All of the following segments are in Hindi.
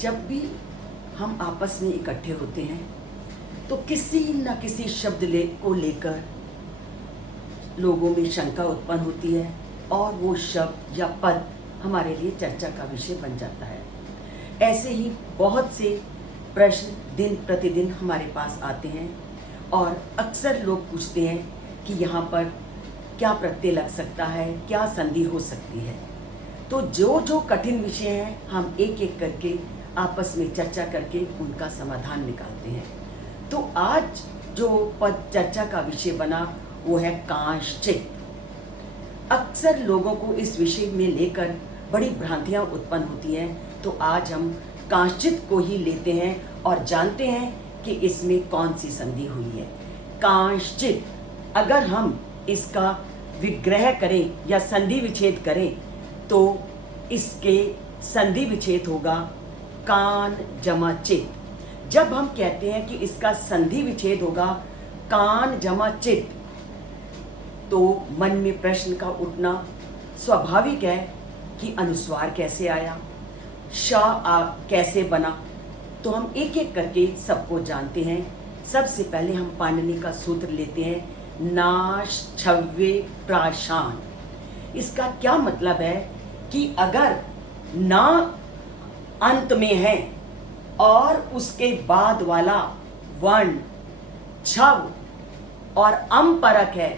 जब भी हम आपस में इकट्ठे होते हैं तो किसी न किसी शब्द को लेकर लोगों में शंका उत्पन्न होती है और वो शब्द या पद हमारे लिए चर्चा का विषय बन जाता है। ऐसे ही बहुत से प्रश्न दिन प्रतिदिन हमारे पास आते हैं और अक्सर लोग पूछते हैं कि यहाँ पर क्या प्रत्यय लग सकता है, क्या संधि हो सकती है। तो जो जो कठिन विषय हैं हम एक एक करके आपस में चर्चा करके उनका समाधान निकालते हैं। तो आज जो पद चर्चा का विषय बना वो है कांश्चित। अक्सर लोगों को इस विषय में लेकर बड़ी भ्रांतियां उत्पन्न होती हैं, तो आज हम कांश्चित को ही लेते हैं और जानते हैं कि इसमें कौन सी संधि हुई है। कांश्चित, अगर हम इसका विग्रह करें या संधि विच्छेद करें तो इसके संधि विच्छेद होगा कान जमा चित। जब हम कहते हैं कि इसका संधि विच्छेद होगा कान जमा चित, तो मन में प्रश्न का उठना स्वाभाविक है कि अनुस्वार कैसे आया, कैसे बना। तो हम एक एक करके सबको जानते हैं। सबसे पहले हम पाणिनि का सूत्र लेते हैं, नाश छव्वे प्राशान। इसका क्या मतलब है कि अगर ना अंत में है और उसके बाद वाला वर्ण छव और अम परक है,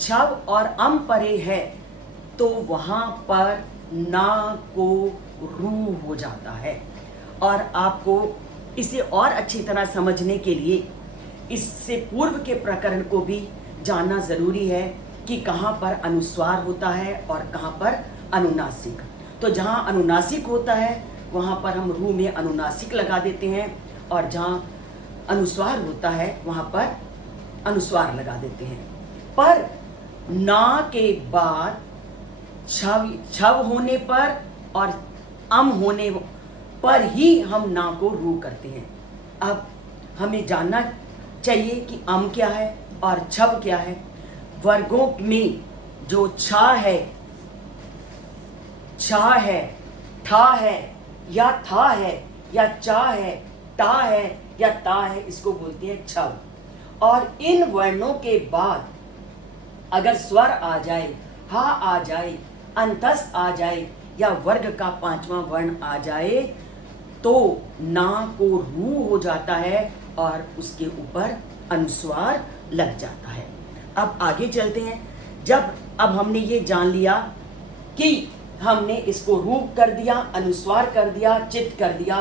छव और अम परे है, तो वहां पर ना को रू हो जाता है। और आपको इसे और अच्छी तरह समझने के लिए इससे पूर्व के प्रकरण को भी जानना जरूरी है कि कहाँ पर अनुस्वार होता है और कहाँ पर अनुनासिक। तो जहाँ अनुनासिक होता है वहाँ पर हम रू में अनुनासिक लगा देते हैं और जहाँ अनुस्वार होता है वहाँ पर अनुस्वार लगा देते हैं। पर ना के बाद छव होने पर और अम होने पर ही हम ना को रू करते हैं। अब हमें जानना चाहिए कि अम क्या है और छव क्या है। वर्गों में जो छा है, ठा है या था है या चा है, टा है या ता है, इसको बोलते हैं छव। और इन वर्णों के बाद अगर स्वर आ जाए, हा आ जाए, अंतस्थ आ जाए या वर्ग का पांचवा वर्ण आ जाए तो ना को रू हो जाता है और उसके ऊपर अनुस्वार लग जाता है। अब आगे चलते हैं। अब हमने ये जान लिया कि हमने इसको रू कर दिया, अनुस्वार कर दिया, चित कर दिया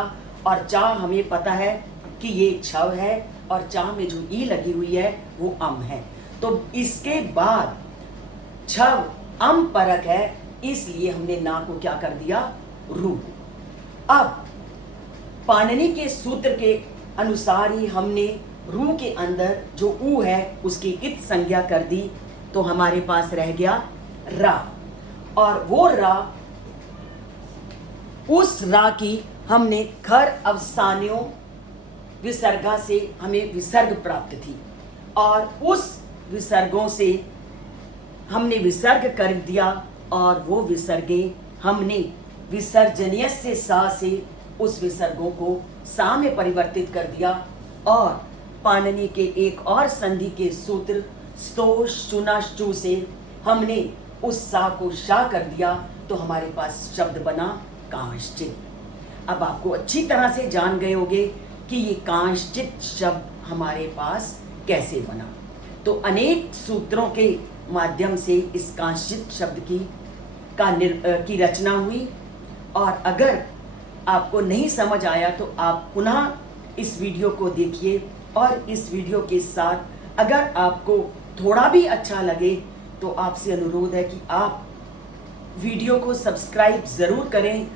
और चा हमें पता है कि ये छव है और चा में जो ई लगी हुई है वो अम है। तो इसके बाद छव अम परक है, इसलिए हमने ना को क्या कर दिया, रू। अब पाणिनि के सूत्र के अनुसार ही हमने रू के अंदर जो ऊ है उसकी इत संज्ञा कर दी, तो हमारे पास रह गया रा। और वो रा, उस रा की हमने खर अवसानियों विसर्गा से हमें विसर्ग प्राप्त थी और उस विसर्गों से हमने विसर्ग कर दिया और वो विसर्गे हमने विसर्जनीय से सा से उस विसर्गों को सा में परिवर्तित कर दिया। और पाणिनि के एक और संधि के सूत्र स्तोष चुनाष्टु से हमने उस सा को शा कर दिया, तो हमारे पास शब्द बना कांश्चित। अब आपको अच्छी तरह से जान गए होंगे कि ये कांश्चित शब्द हमारे पास कैसे बना। तो अनेक सूत्रों के माध्यम से इस कांश्चित शब्द की रचना हुई। और अगर आपको नहीं समझ आया तो आप पुनः इस वीडियो को देखिए और इस वीडियो के साथ अगर आपको थोड़ा भी अच्छा लगे तो आपसे अनुरोध है कि आप वीडियो को सब्सक्राइब ज़रूर करें